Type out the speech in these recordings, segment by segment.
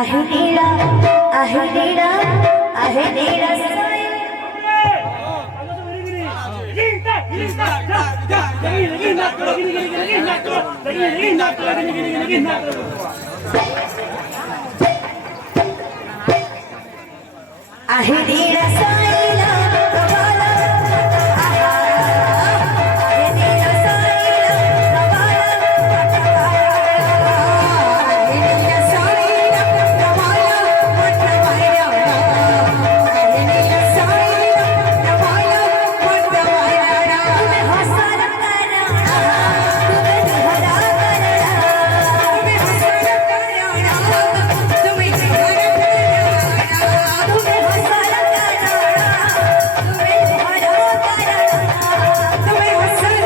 आहे नीळा आहे नीळा आहे नीळा आहे नीळा साईला कवाला आहे नीळा साईला कवाला आहे नीळा साईला कवाला मोठवाया आहे नीळा साईला कवाला मोठवाया तुम्ही हसाल करा तुम्ही हरा करा तुम्ही हसाल करा तुम्ही हरा करा तुम्ही हसाल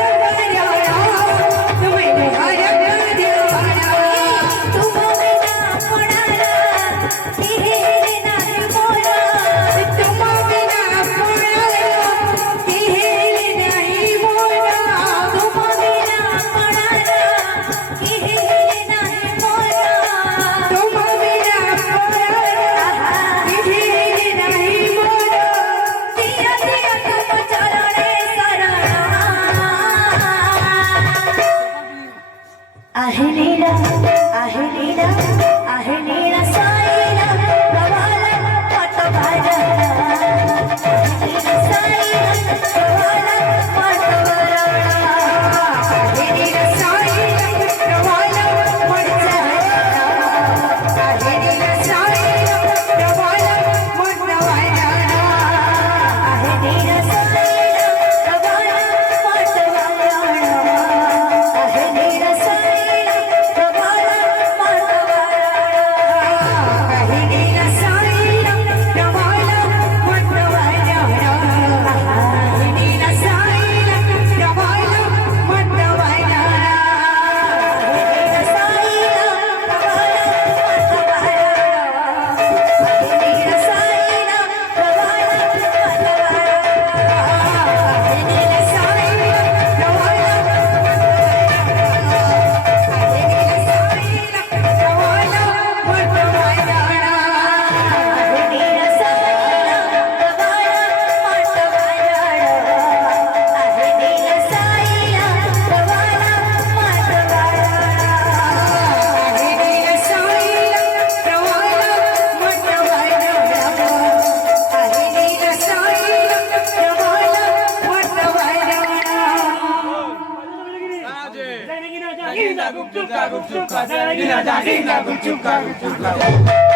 आहे नीला आहे नीला आहे नीला साईला कवाला मोठवाया नीला साईला कवाला मोठवाया आहे नीला साईला कवाला मोठवाया आहे नीला साईला कवाला मोठवाया आहे नीला साईला कवाला मोठवाया आहे नीला Gina,